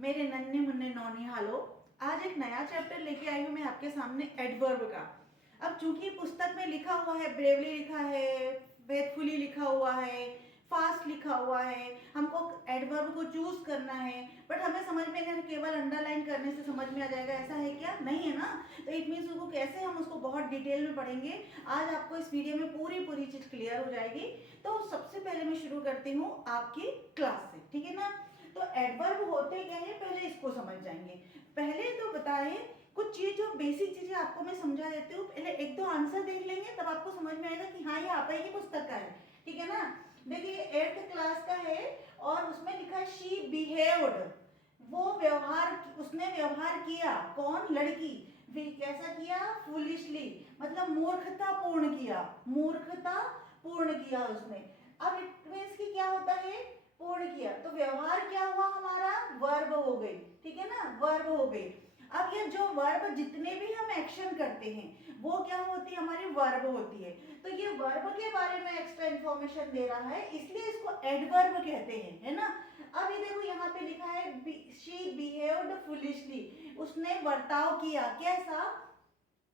मेरे नन्हे मुन्ने नौनिहालो। आज एक नया चैप्टर लेके आई हूँ मैं आपके सामने एडवर्ब का। अब चूंकि पुस्तक में लिखा हुआ है, ब्रेवली लिखा है, फेथफुली लिखा हुआ है, फास्ट लिखा हुआ है, हमको एडवर्ब को चूज करना है, बट हमें समझ में नहीं, केवल अंडरलाइन करने से समझ में आ जाएगा, ऐसा है क्या? नहीं है ना। तो इट मीन्स उसको कैसे हम उसको बहुत डिटेल में पढ़ेंगे। आज आपको इस वीडियो में पूरी चीज क्लियर हो जाएगी। तो सबसे पहले मैं शुरू करती हूँ आपकी क्लास से, ठीक है ना। तो एडवर्ब होते क्या है, पहले इसको समझ जाएंगे। पहले तो बताए कुछ चीज, जो बेसिक चीजें आपको मैं समझा देती हूँ। पहले एक दो आंसर देख लेंगे, तब आपको समझ में आएगा कि हाँ ये आप ही की पुस्तक का है, ठीक है ना। देखिए 8th क्लास का है और उसमें लिखा है शी बिहेव्ड। वो व्यवहार, उसने व्यवहार किया। कौन? लड़की। कैसा किया? फुलिशली, मतलब मूर्खतापूर्ण किया। मूर्खतापूर्ण किया उसने। अब इट मीन्स कि क्या होता है? पूर्ण किया। तो व्यवहार क्या हुआ हमारा? वर्ब हो गई, ठीक है ना, वर्ब हो गई। अब ये जो वर्ब, जितने भी हम एक्शन करते हैं वो क्या होती है? हमारी वर्ब होती है। तो ये वर्ब के बारे में एक्स्ट्रा इंफॉर्मेशन दे रहा है, इसलिए इसको एडवर्ब कहते हैं, है ना। अब ये देखो यहाँ पे लिखा है शी बिहेव्ड फुलिशली, उसने बर्ताव किया। कैसा?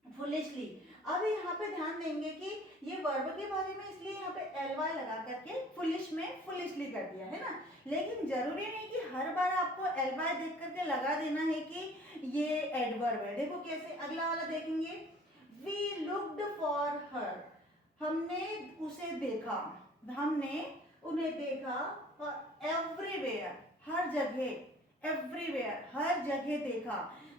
फुलिशली। अब यहाँ पे ध्यान देंगे कि ये वर्ब के बारे में, इसलिए यहाँ पे एलवाई लगा करके फुलिश में फुलिशली कर दिया, है ना। लेकिन जरूरी नहीं कि हर बार आपको एलवाई देख करके लगा देना है कि ये एडवर्ब है। देखो कैसे, अगला वाला देखेंगे। वी लुक्ड फॉर हर, हमने उसे देखा, हमने उन्हें देखा। एवरीवेयर, हर जगह, एवरीवेयर, हर जगह देखा।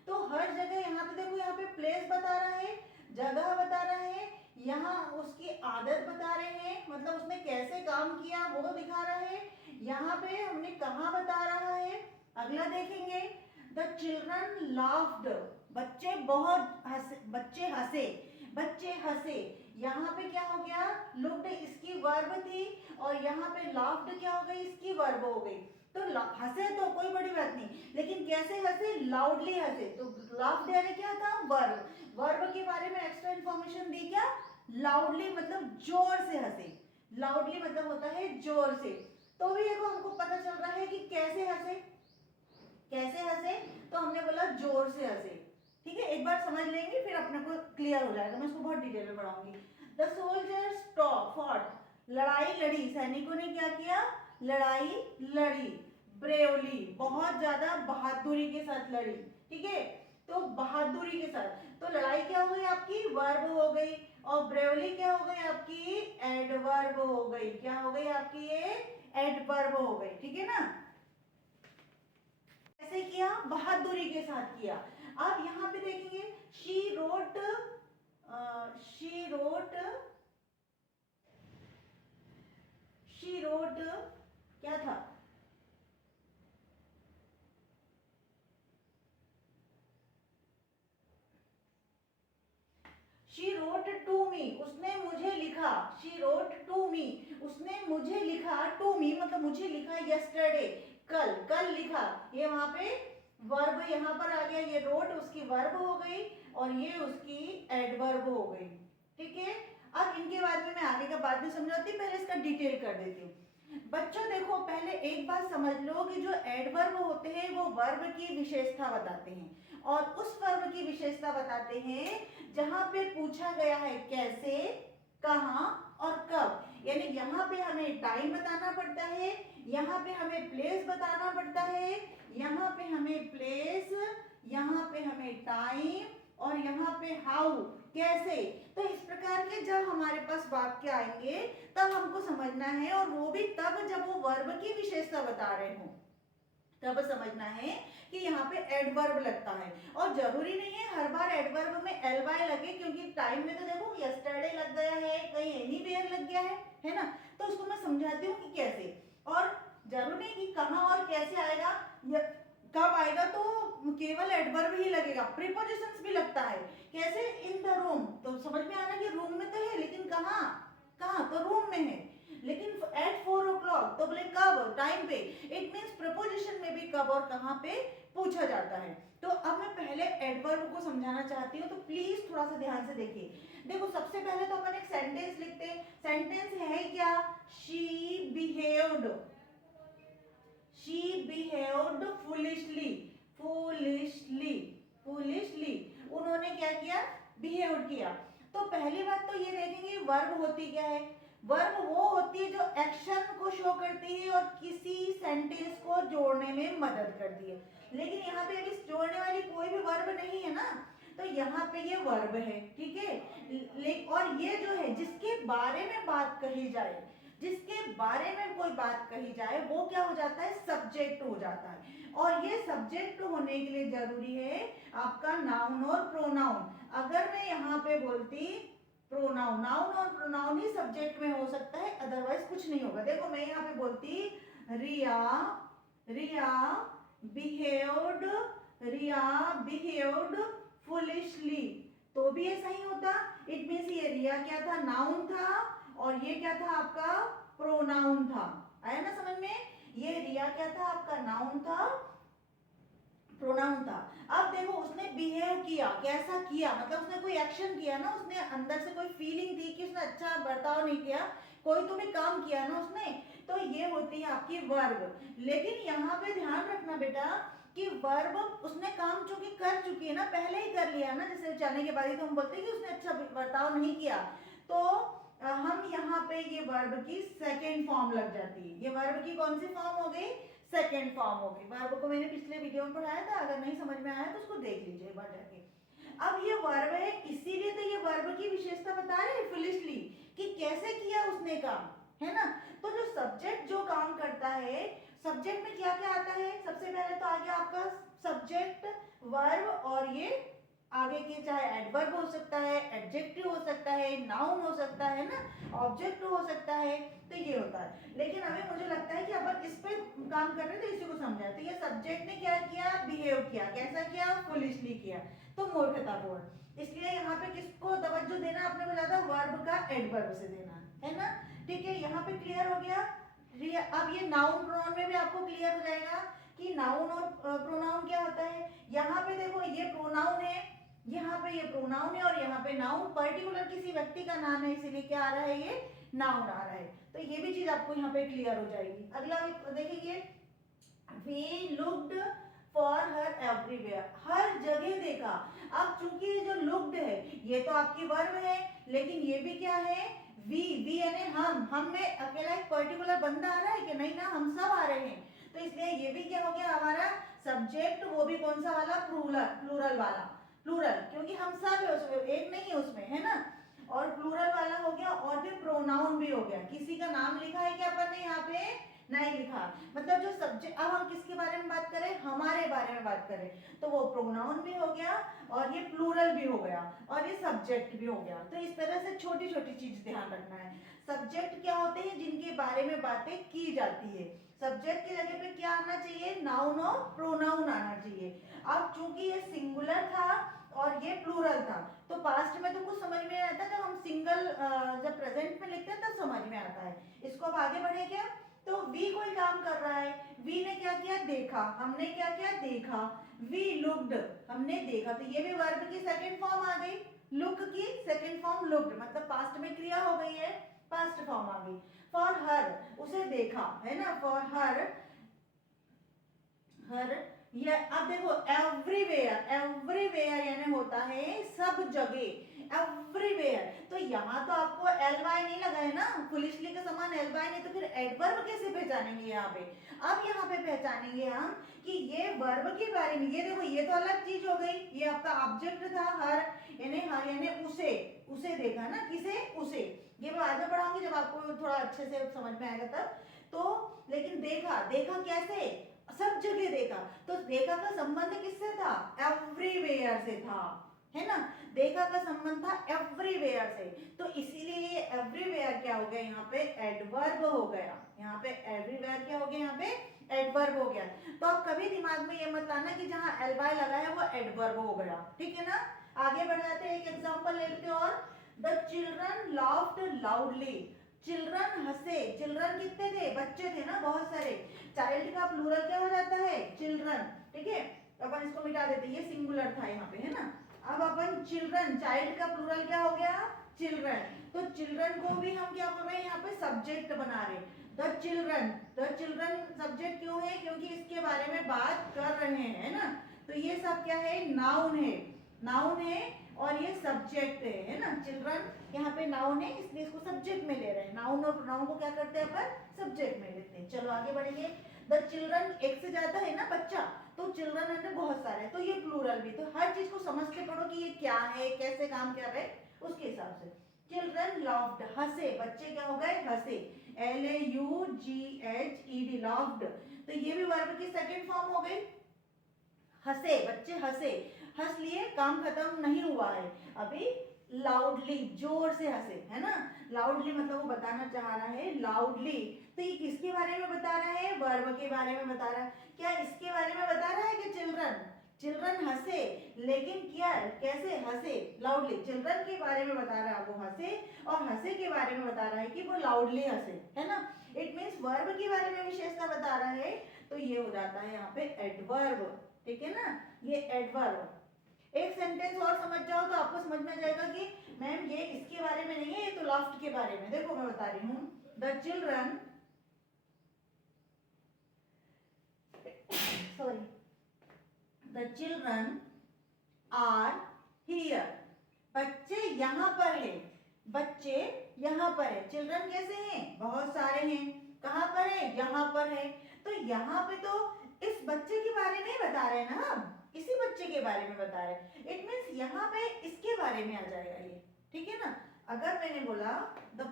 तो हर जगह, यहाँ पे देखो, यहाँ पे प्लेस बता रहा है, जगह बता रहा है, यहाँ उसकी आदत बता रहे हैं, मतलब उसने कैसे काम किया वो दिखा रहा है। यहाँ पे हमने कहाँ बता रहा है। अगला देखेंगे, द चिल्ड्रन लाफ्ड, बच्चे बहुत हंसे, बच्चे हंसे, बच्चे हंसे। यहाँ पे क्या हो गया? लुक्ड इसकी वर्ब थी, और यहाँ पे लाफ्ड क्या हो गई? इसकी वर्ब हो गई। तो हंसे तो कोई बड़ी बात नहीं, लेकिन कैसे हंसे? लाउडली हंसे। तो लाफ्ड यानी क्या था? वर्ब। वर्ब के बारे में एक्स्ट्रा इंफॉर्मेशन दी क्या? लाउडली मतलब जोर से हंसे। लाउडली मतलब होता है जोर से। तो भी देखो हमको पता चल रहा है कि कैसे हंसे। कैसे हंसे? तो हमने बोला जोर से हंसे, ठीक है। एक बार समझ लेंगे फिर अपने को क्लियर हो जाएगा, मैं इसको बहुत डिटेल में पढ़ाऊंगी। द सोल्जर्स फॉट, लड़ाई लड़ी, सैनिकों ने क्या किया? लड़ाई लड़ी। ब्रेवली, बहुत ज्यादा बहादुरी के साथ लड़ी, ठीक है। तो बहादुरी के साथ, तो लड़ाई क्या हो गई आपकी? वर्ब हो गई। और ब्रेवली क्या हो गई आपकी? एडवर्ब हो गई। क्या हो गई आपकी? ये एडवर्ब हो गई, ठीक है ना। कैसे किया? बहादुरी के साथ किया। अब यहाँ पे देखेंगे, she wrote, she wrote, she wrote, क्या था? शी रोट टू मी, उसने मुझे लिखा। शी रोट टू मी, उसने मुझे लिखा। टू मी मतलब मुझे लिखा यस्टरडे, कल, कल लिखा। ये वहां पे वर्ब यहाँ पर आ गया, ये रोट उसकी वर्ब हो गई और ये उसकी एडवर्ब हो गई, ठीक है। अब इनके बाद में मैं आगे का बाद में समझाती हूँ, पहले इसका डिटेल कर देती हूँ। बच्चों देखो, पहले एक बात समझ लो कि जो एडवर्ब होते हैं वो वर्ब की विशेषता बताते हैं, और उस वर्ब की विशेषता बताते हैं जहां पे पूछा गया है कैसे, कहाँ और कब। यानी यहाँ पे हमें टाइम बताना पड़ता है, यहाँ पे हमें प्लेस बताना पड़ता है, यहाँ पे हमें प्लेस, यहाँ पे हमें टाइम, और यहाँ पे हाउ, कैसे। तो इस प्रकार के जब हमारे पास वाक्य आएंगे तब हमको समझना है, और वो भी तब जब वो वर्ब की विशेषता बता रहे हो, तब समझना है कि यहाँ पे एडवर्ब लगता है। और जरूरी नहीं है हर बार एडवर्ब में एल वाई लगे, क्योंकि टाइम में तो देखो यस्टरडे लग गया है, कहीं एनीवेयर लग गया है ना। तो उसको मैं समझाती हूँ कि कैसे, और जरूरी नहीं कि कहाँ और कैसे आएगा, कब आएगा तो केवल एडवर्ब ही लगेगा। प्रीपोजिशंस भी लगता है। कैसे? इन द रूम, तो समझ में आना कि रूम में तो है, लेकिन कहाँ? कहाँ? तो रूम में है। लेकिन एट 4 o'clock तो बोले कब? टाइम पे। इट मीन्स प्रपोजिशन में भी कब और कहाँ पे पूछा जाता है। तो अब मैं पहले एडवर्ब को समझाना चाहती हूँ, तो प्लीज थोड़ा सा ध्यान से देखिए। देखो सबसे पहले तो अपन एक सेंटेंस लिखते हैं। सेंटेंस है क्या? She behaved, she behaved foolishly. Behaved किया। तो पहली बात तो ये देखेंगे वर्ब होती क्या है। वर्ब वो होती है जो एक्शन को शो करती है और किसी सेंटेंस को जोड़ने में मदद करती है। लेकिन यहाँ पे अभी जोड़ने वाली कोई भी वर्ब नहीं है ना, तो यहाँ पे ये वर्ब है, ठीक है। और ये जो है जिसके बारे में बात कही जाए, जिसके बारे में कोई बात कही जाए वो क्या हो जाता है, सब्जेक्ट हो जाता है। और ये सब्जेक्ट होने के लिए जरूरी है आपका नाउन और प्रोनाउन। अगर मैं यहाँ पे बोलती प्रोनाउन, नाउन और प्रोनाउन ही सब्जेक्ट में हो सकता है, अदरवाइज कुछ नहीं होगा। देखो मैं यहाँ पे बोलती रिया, रिया बिहेव्ड, रिया बिहेव्ड फुलिशली, तो भी ऐसा ही होता। इट मीन्स ये रिया क्या था, नाउन था, और ये क्या था आपका प्रोनाउन था। आया ना समझ में। ये रिया क्या था आपका, नाउन था, प्रोनाउन था। अब देखो उसने बिहेव किया, कैसा किया, मतलब उसने कोई एक्शन किया ना, उसने अंदर से कोई फीलिंग थी कि उसने अच्छा बर्ताव नहीं किया, कोई तो भी काम किया ना उसने, तो ये होती है आपकी वर्ब। लेकिन यहाँ पे ध्यान रखना बेटा कि वर्ब उसने काम चूंकि कर चुकी है ना, पहले ही कर लिया ना, जैसे जाने के बाद ही तो हम बोलते हैं कि उसने अच्छा बर्ताव नहीं किया, तो हम यहाँ पे ये वर्ब की सेकेंड फॉर्म लग जाती है। ये वर्ब की कौन सी फॉर्म हो गई, सेकेंड फॉर्म हो गई। वर्ब को मैंने पिछले वीडियो में पढ़ाया था, अगर नहीं समझ में आया तो उसको देख लीजिए एक बार जाके। अब ये वर्ब है, इसीलिए तो ये वर्ब की विशेषता बता रहे हैं फुलिशली, कि कैसे किया उसने काम, है ना। तो जो सब्जेक्ट जो काम करता है, सब्जेक्ट में क्या क्या आता है, सबसे पहले तो आ गया आपका सब्जेक्ट, वर्ब, और ये आगे के चाहे एडवर्ब हो सकता है, एडजेक्टिव हो सकता है, नाउन हो सकता है ना, ऑब्जेक्ट हो सकता है, तो ये होता है। लेकिन अभी मुझे लगता है कि अपन इस पे काम कर रहे हैं तो इसी को समझा। तो ये सब्जेक्ट ने क्या किया, बिहेव किया, कैसा किया, फुलिशली किया, तो मूर्खतापूर्ण। इसलिए यहाँ पे किसको तवज्जो देना, आपने बोला था वर्ब का एडवर्ब से देना है ना, ठीक है। यहाँ पे क्लियर हो गया। अब ये नाउन प्रोनाउन में भी आपको क्लियर हो जाएगा कि नाउन और प्रोनाउन क्या होता है। यहाँ पे देखो ये प्रोनाउन है, यहाँ पे ये प्रोनाउन है, और यहाँ पे नाउन पर्टिकुलर किसी व्यक्ति का नाम है, इसीलिए क्या आ रहा है, ये नाउन आ रहा है। तो ये भी चीज आपको यहाँ पे क्लियर हो जाएगी। अगला देखिए, we looked for her everywhere, हर जगह देखा। अब चूंकि ये जो लुक्ड है ये तो आपकी वर्ब है, लेकिन ये भी क्या है, वी यानी हम में अकेला एक पर्टिकुलर बंदा आ रहा है कि नहीं ना, हम सब आ रहे हैं। तो इसलिए ये भी क्या हो गया हमारा सब्जेक्ट, वो भी कौन सा वाला, प्लूरल वाला, प्लूरल, क्योंकि हम सब है उसमें, एक नहीं है उसमें, है ना। और प्लूरल वाला हो गया, और फिर प्रोनाउन भी हो गया। किसी का नाम लिखा है क्या अपन ने यहाँ पे, नहीं लिखा। मतलब जो सब्जेक्ट, अब हम किसके बारे में बात करें, हमारे बारे में बात करें, तो वो प्रोनाउन भी हो गया, और ये प्लूरल भी हो गया, और ये सब्जेक्ट भी हो गया। तो इस तरह से छोटी छोटी चीज ध्यान रखना है। सब्जेक्ट क्या होते हैं, जिनके बारे में बातें की जाती है। सब्जेक्ट की जगह पे क्या आना चाहिए, नाउन और प्रोनाउन आना चाहिए। अब चूंकि ये सिंगुलर था और ये प्लूरल था, तो पास्ट में तो कुछ समझ में नहीं आता, जब हम सिंगल जब प्रेजेंट में लिखते हैं तब समझ में आता है। इसको अब आगे बढ़े क्या, तो वी कोई काम कर रहा है, वी ने क्या किया, देखा, हमने क्या किया, देखा, वी लुक्ड, हमने देखा, तो ये भी वर्ब की सेकंड फॉर्म आ गई। लुक की सेकंड फॉर्म लुक्ड, मतलब पास्ट में क्रिया हो गई है, पास्ट फॉर्म आ गई। फॉर हर, उसे देखा, है ना, फॉर हर, हर, ये अब देखो एवरीवेयर, एवरीवेयर यानी होता है सब जगह, एवरीवेयर। तो यहाँ तो आपको एल वाई नहीं लगा है ना, फुलिशली के समान एल वाई नहीं, तो फिर एडवर्ब कैसे पहचानेंगे यहाँ पे। अब यहाँ पे पहचानेंगे हम कि ये वर्ब के बारे में, ये देखो ये तो अलग चीज हो गई, ये आपका ऑब्जेक्ट था हर यानी उसे, उसे देखा ना, किसे, उसे। ये मैं आगे बढ़ाऊंगी जब आपको थोड़ा अच्छे से समझ में आएगा तब। तो लेकिन देखा, देखा कैसे, सब जगह देखा, तो देखा का संबंध किससे था, एवरीवेयर से था, है ना। देखा का संबंध था एवरीवेयर से, तो इसीलिए ये एवरीवेयर क्या हो गया, यहाँ पे एडवर्ब हो गया। यहाँ पे एवरीवेयर क्या हो गया, यहाँ पे एडवर्ब हो गया। तो आप कभी दिमाग में ये मत लाना कि जहाँ एल वाई लगा है वो एडवर्ब हो गया, ठीक है ना। आगे बढ़ जाते हैं, एक एग्जाम्पल ले लेते हैं और, the children laughed loudly, children हंसे, चिल्ड्रन कितने थे, बच्चे थे ना बहुत सारे। चाइल्ड का प्लूरल क्या हो जाता है, चिल्ड्रन, ठीक है। अपन इसको मिटा देते, ये सिंगुलर था यहाँ पे, है ना। अब अपन चिल्ड्रन, चाइल्ड का प्लूरल क्या हो गया, चिल्ड्रन। तो चिल्ड्रन को भी हम क्या बोल रहे हैं, यहाँ पे सब्जेक्ट बना रहे, the children. The children subject क्यों है, क्योंकि इसके बारे में बात कर रहे हैं ना। तो ये सब क्या है, नाउन है, नाउन है, और ये सब्जेक्ट है ना, चिल्ड्रन यहाँ पे नाउन है इसलिए इसको सब्जेक्ट में ले रहे हैं, नाउन और प्रोनाउन को क्या करते हैं अपन सब्जेक्ट में लेते हैं। चलो आगे बढ़ेंगे। द चिल्ड्रन एक से ज्यादा है ना बच्चा, तो चिल्ड्रन अंदर बहुत सारे हैं, तो ये प्लूरल भी, तो हर चीज को समझ के पढ़ो कि ये क्या है, कैसे काम कर रहे हैं उसके हिसाब से। चिल्ड्रन लाफ्ड, हंसे, बच्चे क्या हो गए हंसे, LAUGHED लाफ्ड, तो ये भी वर्ब की सेकंड फॉर्म हो गई, हंसे, बच्चे हंसे, हंस लिए, काम खत्म नहीं हुआ है अभी, लाउडली, जोर से हंसे, है ना, लाउडली मतलब वो बताना चाह रहा है लाउडली, तो ये किसके बारे में बता रहा है, वर्ब के बारे में बता रहा है। क्या इसके बारे में बता रहा है कि चिल्ड्रन हंसे, लेकिन क्या कैसे हंसे, लाउडली, चिल्ड्रन के बारे में बता रहा है वो हंसे, और हंसे के बारे में बता रहा है कि वो लाउडली हंसे, है ना, इट मीन्स वर्ब के बारे में विशेषता बता रहा है, तो ये हो जाता है यहाँ पे एडवर्ब, ठीक है ना, ये एडवर्ब। एक सेंटेंस और समझ जाओ तो आपको समझ में आ जाएगा कि मैम ये इसके बारे में नहीं है, ये तो लाफ्ट के बारे में। देखो मैं बता रही हूँ, the children sorry the children are here, बच्चे यहाँ पर है, बच्चे यहाँ पर है, चिल्ड्रन कैसे हैं बहुत सारे हैं, कहाँ पर है यहाँ पर है, तो यहाँ पे तो इस बच्चे के बारे में ही बता रहे हैं ना हम, इसी बच्चे के बारे में बता रहे हैं, इट मीन्स यहाँ पे इसके बारे में आ जाएगा ये, ठीक है ना। अगर मैंने बोला द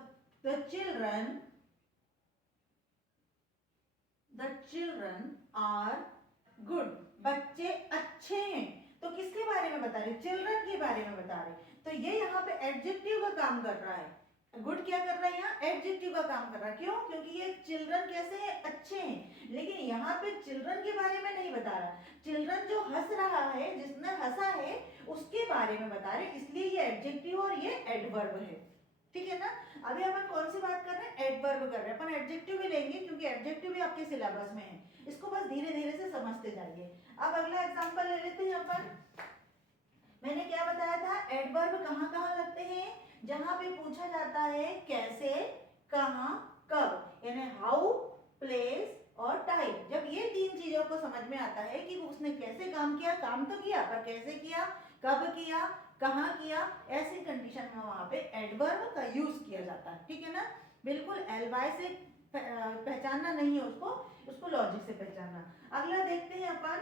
चिल्ड्रन आर गुड, बच्चे अच्छे हैं, तो किसके बारे में बता रहे, चिल्ड्रन के बारे में बता रहे, तो ये यहाँ पे एडजेक्टिव का काम कर रहा है, गुड क्या कर रहा है यहाँ एडजेक्टिव का काम कर रहा है, क्यों, क्योंकि ये चिल्ड्रन कैसे हैं अच्छे हैं, लेकिन यहाँ पे चिल्ड्रन के बारे में नहीं बता रहा, चिल्ड्रन जो हंस रहा है, जिसने हंसा है उसके बारे में बता रहे, इसलिए ये एडजेक्टिव और ये एडवर्ब है, ठीक है ना। अभी अपन कौन सी बात कर रहे हैं, एडवर्ब कर रहे हैं, अपन एडजेक्टिव भी लेंगे क्योंकि एडजेक्टिव भी आपके सिलेबस में है, इसको बस धीरे धीरे से समझते जाइए। अब अगला एग्जांपल ले लेते हैं अपन, मैंने क्या बताया था, एडवर्ब कहाँ कहाँ लगते हैं, जहां पे पूछा जाता है कैसे, कहाँ, कब, यानी हाउ, प्लेस और टाइम, जब ये तीन चीजों को समझ में आता है कि उसने कैसे काम किया, काम तो किया पर कैसे किया, कब किया, कहाँ किया, ऐसी कंडीशन में वहां पे एडवर्ब का यूज किया जाता है, ठीक है ना। बिल्कुल एलवाई से पहचानना नहीं है उसको, उसको लॉजिक से पहचानना। अगला देखते हैं अपन,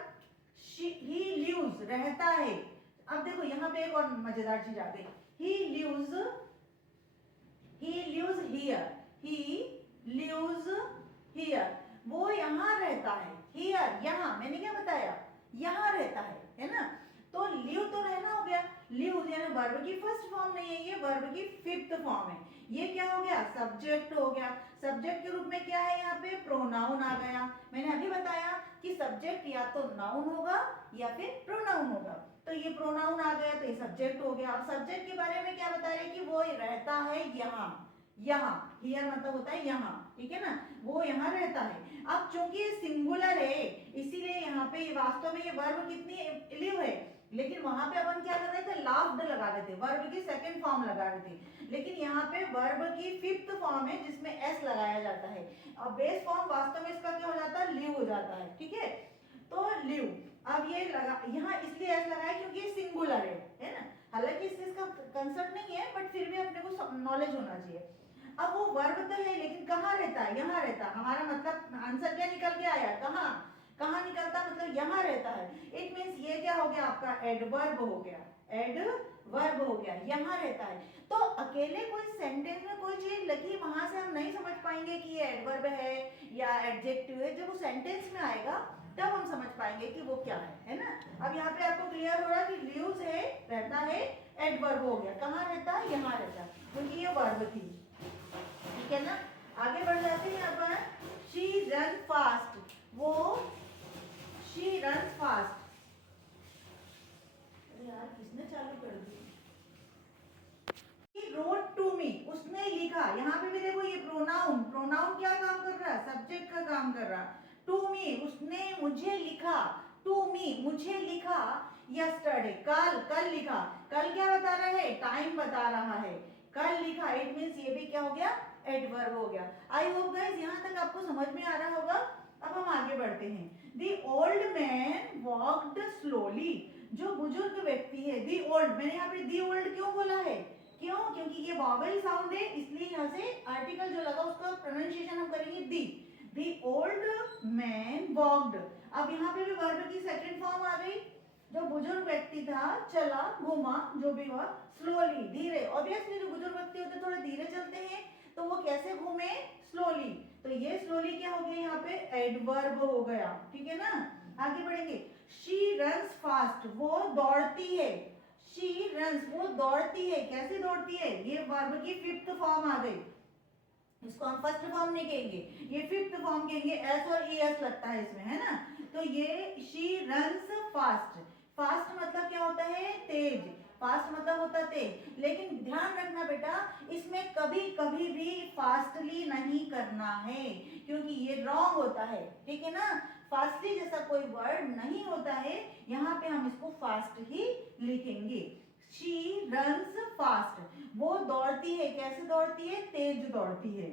ही लिव्स, रहता है। अब देखो यहाँ पे एक और मजेदार चीज आ गई, he lives here, he lives here, वो यहाँ रहता है, here यहाँ, मैंने क्या बताया यहाँ रहता है ना, तो लिव तो रहना हो गया, लिव यानी वर्ब की फर्स्ट फॉर्म नहीं है, ये वर्ब की फिफ्थ फॉर्म है, ये क्या हो गया सब्जेक्ट हो गया, सब्जेक्ट के रूप में क्या है यहाँ पे प्रोनाउन आ गया, मैंने अभी बताया कि सब्जेक्ट या तो नाउन होगा या फिर प्रोनाउन होगा, तो ये प्रोनाउन आ गया तो ये सब्जेक्ट हो गया। अब सब्जेक्ट के बारे में क्या बता रहे हैं कि वो रहता है यहाँ, यहाँ हियर मतलब होता है यहाँ, ठीक है ना, वो यहाँ रहता है। अब चूंकि ये सिंगुलर है इसीलिए यहाँ पे वास्तव में ये वर्ब कितनी लिव है, लेकिन वहां पे अपन क्या कर रहे थे लाफ्ड लगा रहे थे, वर्ब की सेकंड फॉर्म लगा रहे थे, लेकिन यहाँ पे वर्ब की फिफ्थ फॉर्म है जिसमें एस लगाया जाता है, और बेस फॉर्म वास्तव में इसका क्या हो जाता है लिव हो जाता है, ठीक है, तो लिव। अब ये लगा यहाँ इसलिए एस लगाया क्योंकि ये सिंगुलर है ना, हालांकि इससे इसका कंसेप्ट नहीं है बट फिर भी अपने को नॉलेज होना चाहिए। अब वो वर्ब तो है लेकिन कहाँ रहता है, यहाँ रहता है, हमारा मतलब आंसर क्या निकल के आया, कहाँ कहाँ निकलता मतलब यहाँ रहता है, इट मीन्स ये क्या हो गया आपका एडवर्ब हो गया, एडवर्ब हो गया, यहाँ रहता है। तो अकेले कोई सेंटेंस में कोई चीज लगी वहां से हम नहीं समझ पाएंगे कि ये एडवर्ब है या एडजेक्टिव है, जब वो सेंटेंस में आएगा तब हम समझ पाएंगे कि वो क्या है ना। अब यहाँ पे आपको क्लियर हो रहा है कि लिव्स है रहता है, एडवर्ब हो गया, कहाँ रहता है यहाँ रहता है, क्योंकि ये वर्ब थी, ठीक है ना। आगे बढ़ जाते हैं अपन, शी रन फास्ट, वो शी रन फास्ट, अरे यार किसने चालू कर दी, he wrote to me, उसने लिखा, यहाँ पे भी देखो ये प्रोनाउन, प्रोनाउन क्या काम कर रहा है सब्जेक्ट का काम कर रहा है, टू मी उसने मुझे लिखा, टू मी मुझे लिखा, यस्टरडे कल, कल लिखा, कल क्या बता रहा है टाइम बता रहा है, कल लिखा, इट मीन्स ये भी क्या हो गया एडवर्ब हो गया। आई होप गाइस यहाँ तक आपको समझ में आ रहा होगा। अब हम आगे बढ़ते हैं, the old man walked slowly, जो बुजुर्ग व्यक्ति है, दी ओल्ड, मैंने यहाँ पे दी ओल्ड क्यों बोला है, क्यों, क्योंकि ये वॉवेल साउंड है, इसलिए यहाँ से आर्टिकल जो लगा उसका प्रोनाउंसिएशन हम करेंगे दी ओल्ड मैन वॉक्ड। अब यहाँ पे भी वर्ब की सेकंड फॉर्म आ गई, जो बुजुर्ग व्यक्ति था चला घूमा जो भी हुआ, स्लोली धीरे, ऑब्वियसली जो बुजुर्ग व्यक्ति होते थोड़े धीरे चलते हैं, तो वो कैसे घूमे, स्लोली, तो ये स्लोली क्या हो गया यहाँ पे, एडवर्ब हो गया, ठीक है ना। आगे बढ़ेंगे, शी रन्स फास्ट, वो दौड़ती है, शी रन्स, वो दौड़ती है, कैसे दौड़ती है, ये वर्ब की फिफ्थ फॉर्म आ गई, इसको हम फर्स्ट फॉर्म नहीं कहेंगे, ये फिफ्थ फॉर्म कहेंगे, एस और ई एस लगता है इसमें, है ना। तो ये शी रन्स फास्ट, फास्ट मतलब क्या होता है, तेज, फास्ट मतलब होता है तेज, लेकिन ध्यान रखना बेटा, इसमें कभी कभी भी फास्टली नहीं करना है, क्योंकि ये रॉन्ग होता है, ठीक है ना। फास्टली जैसा कोई वर्ड नहीं होता है, यहाँ पे हम इसको फास्ट ही लिखेंगे। शी रन्स फास्ट, वो दौड़ती है, कैसे दौड़ती है, तेज दौड़ती है।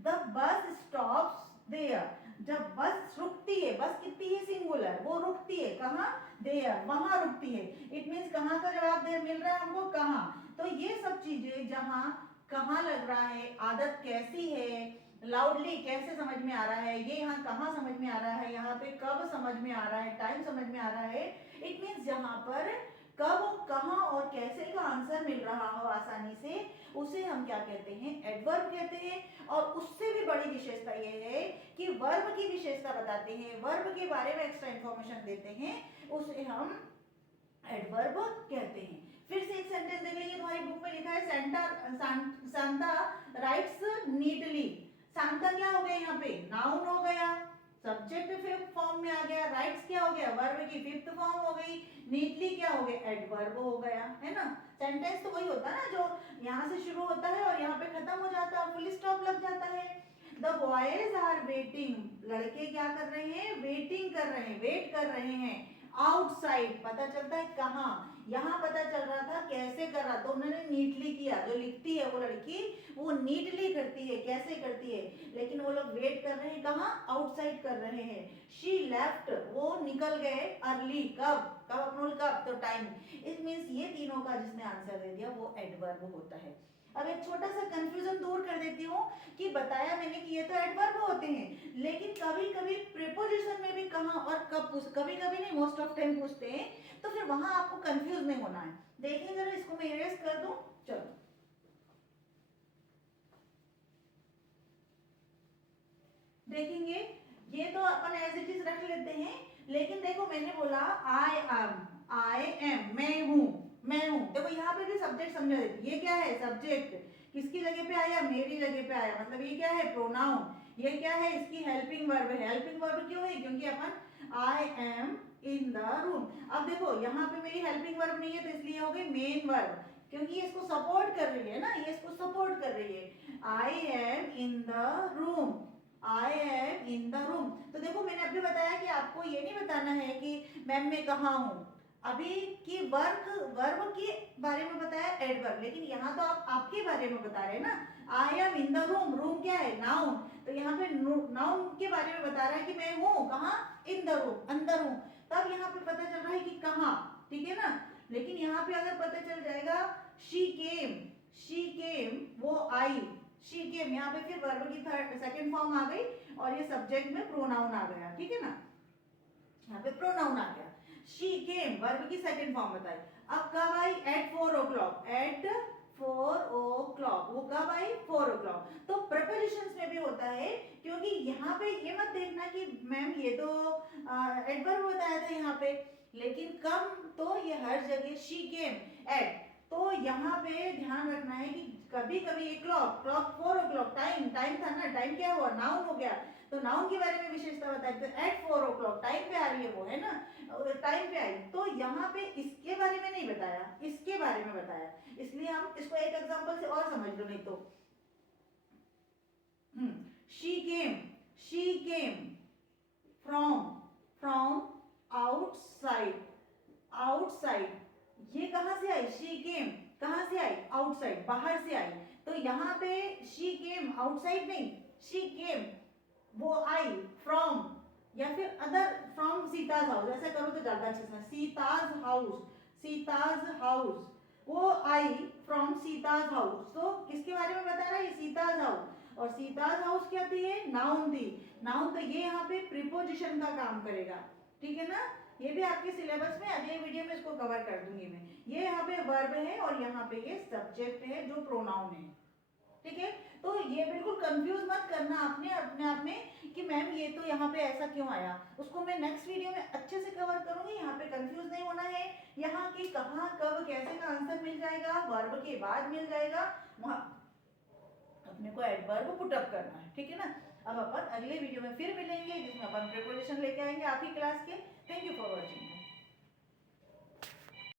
द बस स्टॉप्स देयर, जब बस रुकती है, बस कितनी है, सिंगुलर, वो रुकती है कहाँ, देयर, वहां रुकती है, इट मीन्स कहाँ का जवाब देर मिल रहा है हमको, कहाँ। तो ये सब चीजें जहाँ कहाँ लग रहा है, आदत कैसी है, लाउडली कैसे समझ में आ रहा है, ये यहाँ कहाँ समझ में आ रहा है, यहाँ पे कब समझ में आ रहा है, टाइम समझ में आ रहा है, इट मीन्स जहाँ पर कब कहाँ और कैसे का आंसर मिल रहा हो आसानी से, उसे हम क्या कहते हैं, एडवर्ब कहते हैं। और उससे भी बड़ी विशेषता ये है कि वर्ब की विशेषता बताते हैं, वर्ब के बारे में एक्स्ट्रा इंफॉर्मेशन देते हैं, उसे हम एडवर्ब कहते हैं। फिर से एक सेंटेंस देख लीजिए, तुम्हारी बुक में लिखा है सांता राइट्स नीटली, सांता क्या हो गया यहाँ पे, नाउन हो गया, सब्जेक्ट फिफ्थ फॉर्म में आ गया, राइट्स क्या हो गया, वर्ब की फिफ्थ फॉर्म हो गई, नीटली क्या हो गया, एडवर्ब हो गया, है ना। सेंटेंस तो वही होता है ना, जो यहाँ से शुरू होता है और यहाँ पे खत्म हो जाता है, फुल स्टॉप लग जाता है। द बॉयज आर वेटिंग, लड़के क्या कर रहे हैं, वेटिंग कर रहे हैं, वेट कर रहे हैं, आउटसाइड, पता चलता है कहाँ, यहाँ पता चल रहा था कैसे कर रहा, तो उन्होंने नीटली किया, जो लिखती है वो लड़की वो नीटली करती है, कैसे करती है, लेकिन वो लोग वेट कर रहे हैं कहाँ, आउटसाइड कर रहे हैं। शी लेफ्ट, वो निकल गए, अर्ली, कब, कब अपनोल कब, तो टाइम, इट मीन्स ये तीनों का जिसने आंसर दे दिया वो एडवर्ब होता है। अब एक छोटा सा कंफ्यूजन दूर कर देती हूँ कि बताया मैंने कि ये तो एडवर्ब होते हैं, लेकिन कभी कभी प्रीपोजिशन में भी कहाँ और कब कभी कभी नहीं, मोस्ट ऑफ टाइम पूछते हैं, तो फिर वहां आपको कंफ्यूज नहीं होना है। देखिए जरा, इसको मैं इरेज कर दूं, चलो देखेंगे, ये तो अपन एज इट इज रख लेते हैं, लेकिन देखो मैंने बोला आई एम, मैं हूं, मैं हूं, देखो यहाँ पे भी सब्जेक्ट समझा देती, ये क्या है, सब्जेक्ट, किसकी जगह पे आया, मेरी जगह पे आया, मतलब ये क्या है, प्रोनाउन, ये क्या है, इसकी हेल्पिंग वर्ब है, हेल्पिंग वर्ब क्यों है, क्योंकि अपन I am in the room. अब देखो यहाँ पे मेरी हेल्पिंग वर्ब नहीं है, तो इसलिए हो गई मेन वर्ब, क्योंकि ये इसको सपोर्ट कर रही है ना, ये इसको सपोर्ट कर रही है, आई am in the room, I am in the room. तो देखो मैंने अभी बताया कि आपको ये नहीं बताना है कि मैम मैं कहाँ हूँ, अभी की वर्ब के बारे में बताया एडवर्ब, लेकिन यहाँ तो आप आपके बारे में बता रहे हैं ना, आई am in the room, room क्या है, नाउन, तो यहाँ पे नाउन के बारे में बता रहा है कि मैं हूँ कहाँ, इन द रूम, अंदर हूँ, तब यहाँ पे पता चल रहा है कि कहाँ, ठीक है ना। लेकिन यहाँ पे अगर पता चल जाएगा शी केम, वो आई, शी केम, यहाँ पे फिर वर्ब की थर्ड सेकंड फॉर्म आ गई और ये सब्जेक्ट में प्रोनाउन आ गया, ठीक है ना, यहाँ पे प्रोनाउन आ गया, शी केम वर्ब की सेकंड फॉर्म बताई। अब कब आई, एट 4 o'clock, एट 4 o'clock, वो कब आई, 4 o'clock। तो प्रपोजिशंस में भी होता है, क्योंकि यहाँ पे ये मत देखना कि मैम ये तो एडवर्ब बताया था यहाँ पे, लेकिन कब, तो ये हर जगह शी केम एट, तो यहाँ पे ध्यान रखना है कि कभी कभी ये क्लॉक 4 o'clock, टाइम था ना, टाइम क्या हुआ, नाउन हो गया, तो नाउन के बारे में विशेषता बताई, तो एट 4 o'clock टाइम पे आ रही है वो, है ना, टाइम पे आई, तो यहाँ पे इसके बारे में नहीं बताया, इसके बारे में बताया, इसलिए हम इसको एक एग्जांपल से और समझ लो, नहीं तो शी केम फ्रॉम आउटसाइड, ये कहां से आई, शी केम कहां से आई, आउटसाइड, बाहर से आई, तो यहाँ पे शी केम आउटसाइड नहीं, शी केम वो आई फ्रॉम या फिर अदर फ्रॉम सीताज हाउस, ऐसा करो तो ज्यादा अच्छे से, सीताज हाउस, सीताज हाउस, वो आई फ्रॉम सीताज हाउस। तो किसके बारे में बता रहा है, सीताज हाउस। और सीताज हाउस क्या थी, ये नाउन थी। नाउन तो ये यहाँ पे प्रीपोजिशन का काम करेगा, ठीक है ना। ये भी आपके सिलेबस में अगले वीडियो में इसको कवर कर दूंगी मैं। ये यहाँ पे वर्ब है और यहाँ पे ये सब्जेक्ट है जो प्रोनाउन है, ठीक है। तो ये बिल्कुल कंफ्यूज मत करना आपने अपने आप में कि मैम ये तो यहाँ पे ऐसा क्यों आया, उसको मैं नेक्स्ट वीडियो में अच्छे से कवर करूंगी। यहाँ पे कंफ्यूज नहीं होना है, यहाँ की कहाँ कब कैसे का आंसर मिल जाएगा, वर्ब के बाद मिल जाएगा, वहां अपने को एडवर्ब पुट अप करना है, ठीक है ना। अब अपन अगले वीडियो में फिर मिलेंगे जिसमें अपन प्रिपरेशन लेके आएंगे आपकी क्लास के। Thank you for watching.